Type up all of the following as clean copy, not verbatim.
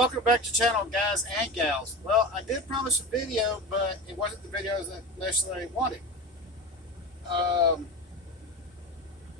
Welcome back to the channel, guys and gals. Well, I did promise a video, but it wasn't the videos that necessarily wanted. Um,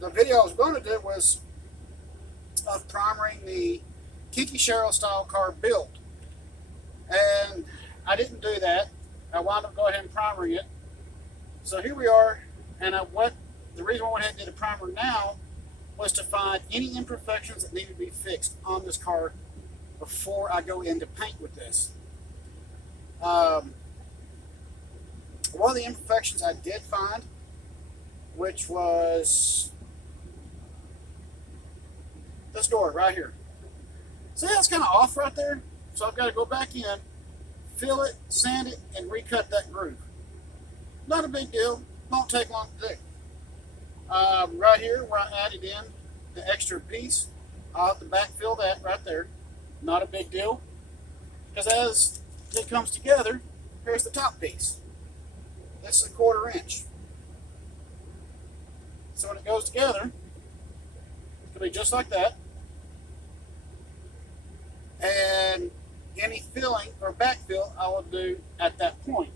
the video I was going to do was of primering the kinki sharyo style car build, and I didn't do that. I wound up going ahead and primering it. So here we are, and the reason I went ahead and did a primer now was to find any imperfections that needed to be fixed on this car before I go into paint with this. One of the imperfections I did find, which was this door right here. See, that's kind of off right there. So I've got to go back in, fill it, sand it, and recut that groove. Not a big deal. Won't take long to do. Right here where I added in the extra piece, I'll have to backfill that right there. Not a big deal, because as it comes together, here's the top piece. This is a 1/4 inch. So when it goes together, it'll be just like that. And any filling or backfill I will do at that point.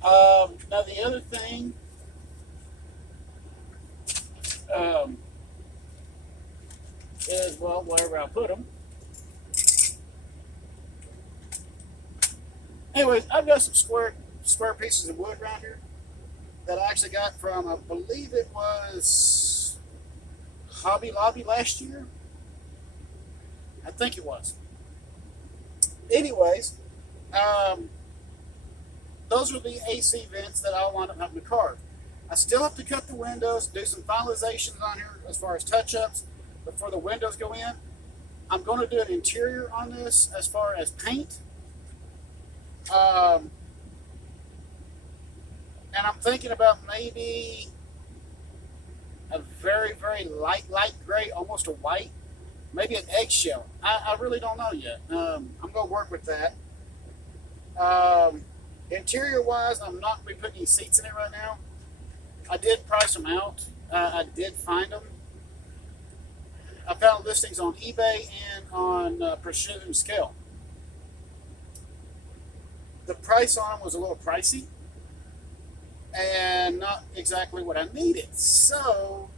Now the other thing is, well, wherever I put them. Anyways, I've got some square pieces of wood around here that I actually got from, I believe it was Hobby Lobby last year. I think it was. Anyways, those are the AC vents that I'll wind up having in the car. I still have to cut the windows, do some finalizations on here as far as touch-ups before the windows go in. I'm going to do an interior on this as far as paint. And I'm thinking about maybe a very, very light gray, almost a white, maybe an eggshell. I really don't know yet. I'm going to work with that. Interior wise, I'm not going to be putting any seats in it right now. I did price them out. I did find them. I found listings on eBay and on Precision Scale. The price on them was a little pricey and not exactly what I needed. So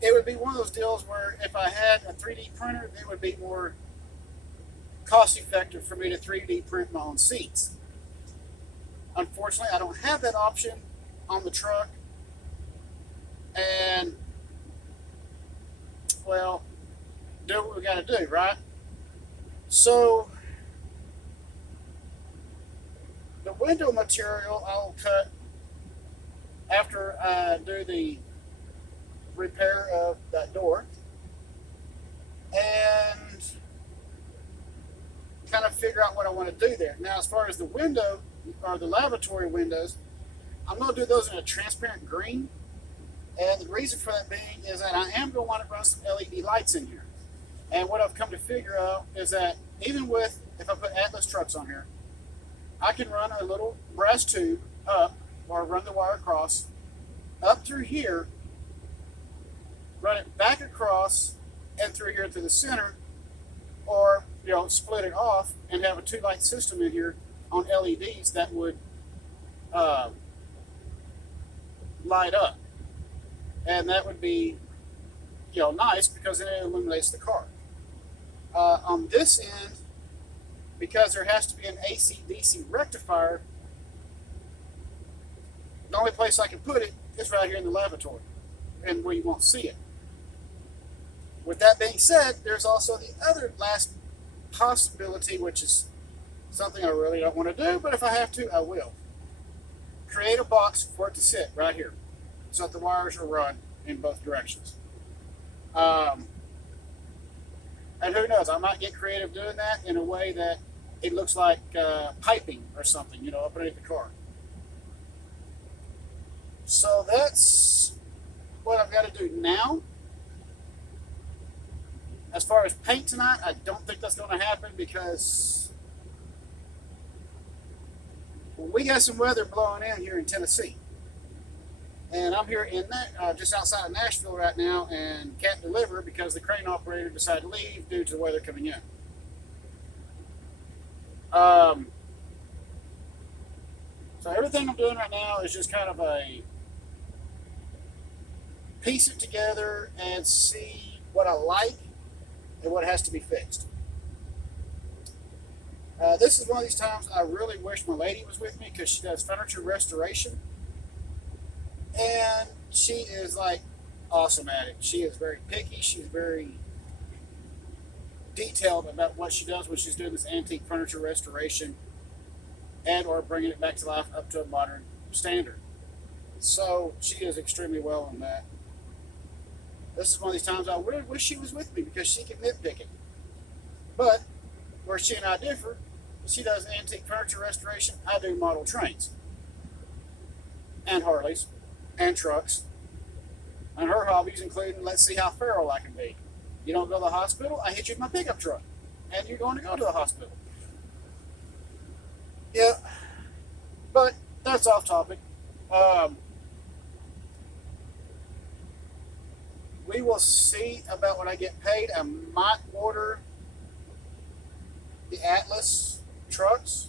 it would be one of those deals where if I had a 3D printer, it would be more cost effective for me to 3D print my own seats. Unfortunately, I don't have that option on the truck. And, well, do what we got to do, right? So the window material I'll cut after I do the repair of that door and kind of figure out what I want to do there. Now, as far as the window or the lavatory windows, I'm going to do those in a transparent green. And the reason for that being is that I am going to want to run some LED lights in here. And what I've come to figure out is that even with, if I put Atlas trucks on here, I can run a little brass tube up, or run the wire across, up through here, run it back across, and through here to the center, or, split it off and have a 2-light system in here on LEDs that would light up. And that would be, nice, because then it illuminates the car. On this end, because there has to be an AC-DC rectifier, the only place I can put it is right here in the lavatory, and where you won't see it. With that being said, there's also the other last possibility, which is something I really don't want to do, but if I have to, I will. Create a box for it to sit right here, so that the wires are run in both directions. And who knows, I might get creative doing that in a way that it looks like piping or something, underneath the car. So that's what I've got to do now. As far as paint tonight, I don't think that's going to happen because we got some weather blowing in here in Tennessee. And I'm here in just outside of Nashville right now and can't deliver because the crane operator decided to leave due to the weather coming in. So everything I'm doing right now is just kind of a piece it together and see what I like and what has to be fixed. This is one of these times I really wish my lady was with me because she does furniture restoration. And she is like awesome at it. She is very picky. She's very detailed about what she does when she's doing this antique furniture restoration and or bringing it back to life up to a modern standard. So she is extremely well on that. This is one of these times I really wish she was with me because she can nitpick it. But where she and I differ, she does antique furniture restoration. I do model trains and Harleys and trucks. And her hobbies include, let's see how feral I can be. You don't go to the hospital, I hit you with my pickup truck. And you're going to go to the hospital. Yeah. But that's off topic. We will see about when I get paid. I might order the Atlas trucks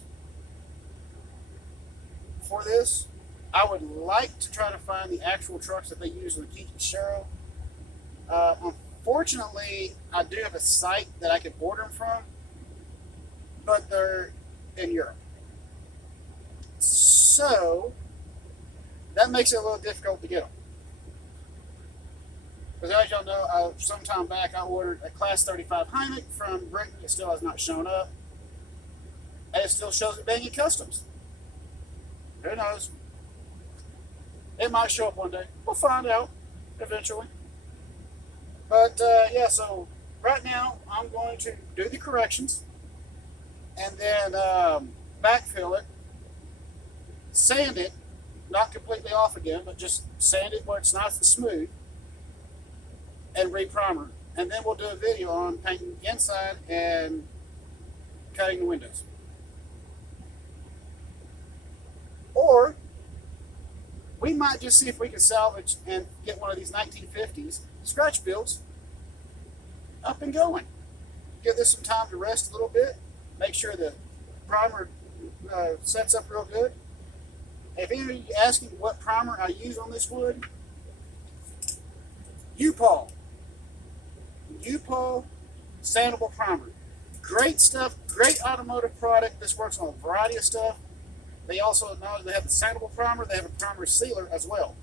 for this. I would like to try to find the actual trucks that they use in the kinki sharyo. Unfortunately, I do have a site that I can order them from, but they're in Europe. So that makes it a little difficult to get them. Because as y'all know, some time back I ordered a Class 35 Heineck from Britain. It still has not shown up. And it still shows it being in customs. Who knows? It might show up one day. We'll find out eventually. But yeah, so right now I'm going to do the corrections and then backfill it, sand it, not completely off again, but just sand it where it's nice and smooth, and re-primer. And then we'll do a video on painting inside and cutting the windows. Or we might just see if we can salvage and get one of these 1950s scratch builds up and going. Give this some time to rest a little bit. Make sure the primer sets up real good. If any of you asking what primer I use on this wood, U-POL sandable primer. Great stuff, great automotive product. This works on a variety of stuff. They also acknowledge they have the sandable primer. They have a primer sealer as well.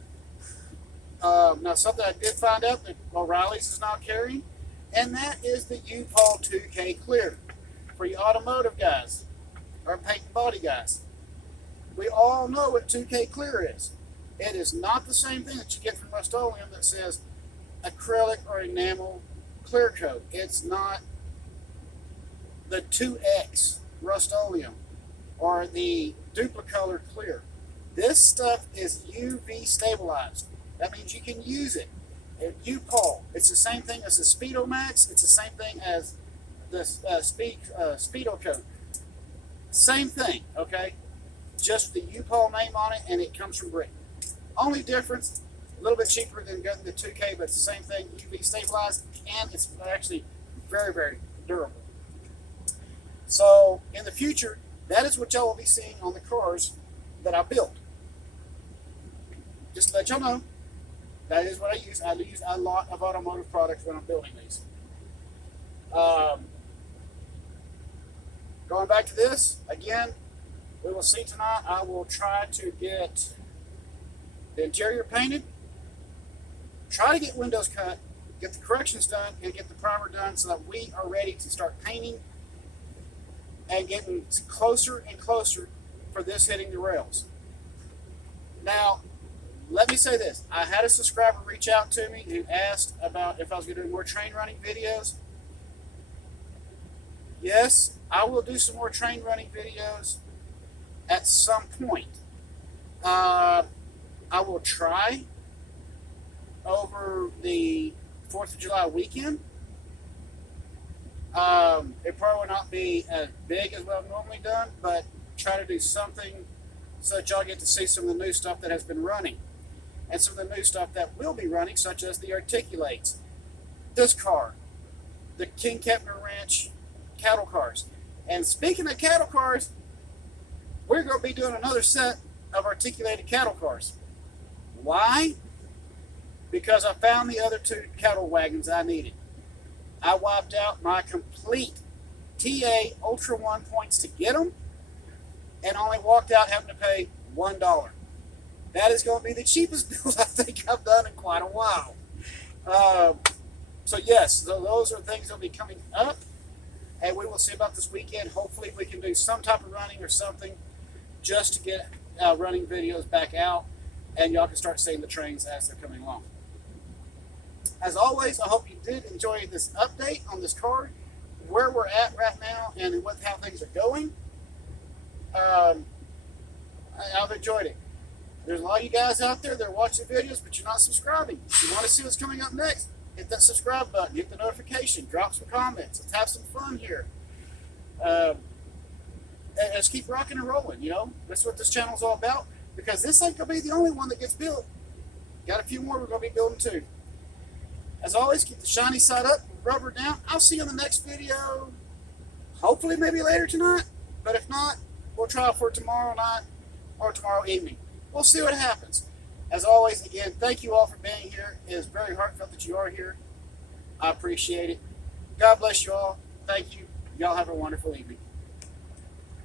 Now, something I did find out that O'Reilly's is not carrying, and that is the U-POL 2K Clear for you automotive guys or paint and body guys. We all know what 2K Clear is. It is not the same thing that you get from Rust-Oleum that says acrylic or enamel clear coat. It's not the 2X Rust-Oleum or the Duplicolor Clear. This stuff is UV stabilized. That means you can use it. U-POL, it's the same thing as the Speedo Max. It's the same thing as the Speedo Coat. Same thing, okay? Just the U-POL name on it, and it comes from Britain. Only difference, a little bit cheaper than getting the 2K, but it's the same thing, UV stabilized, and it's actually very, very durable. So in the future, that is what y'all will be seeing on the cars that I built. Just to let y'all know, that is what I use. I use a lot of automotive products when I'm building these. Going back to this, again, we will see tonight. I will try to get the interior painted, try to get windows cut, get the corrections done, and get the primer done so that we are ready to start painting and getting closer and closer for this hitting the rails. Now, let me say this. I had a subscriber reach out to me who asked about if I was going to do more train running videos. Yes, I will do some more train running videos at some point. I will try over the 4th of July weekend. It probably will not be as big as what I've normally done, but try to do something so that y'all get to see some of the new stuff that has been running. and some of the new stuff that will be running, such as the Articulates, this car, the King Kepner Ranch cattle cars. And speaking of cattle cars, we're going to be doing another set of articulated cattle cars. Why? Because I found the other two cattle wagons I needed. I wiped out my complete TA Ultra One points to get them, and only walked out having to pay $1. That is going to be the cheapest build I think I've done in quite a while. So yes, those are things that will be coming up, and we will see about this weekend. Hopefully we can do some type of running or something just to get running videos back out, and y'all can start seeing the trains as they're coming along. As always, I hope you did enjoy this update on this car, where we're at right now, and how things are going. I've enjoyed it. There's a lot of you guys out there that are watching videos, but you're not subscribing. If you want to see what's coming up next, hit that subscribe button, hit the notification, drop some comments. Let's have some fun here. And let's keep rocking and rolling, you know. That's what this channel's all about, because this ain't going to be the only one that gets built. Got a few more we're going to be building too. As always, keep the shiny side up, rubber down. I'll see you in the next video. Hopefully maybe later tonight, but if not, we'll try for tomorrow night or tomorrow evening. We'll see what happens. As always, again, thank you all for being here. It is very heartfelt that you are here. I appreciate it. God bless you all. Thank you. Y'all have a wonderful evening.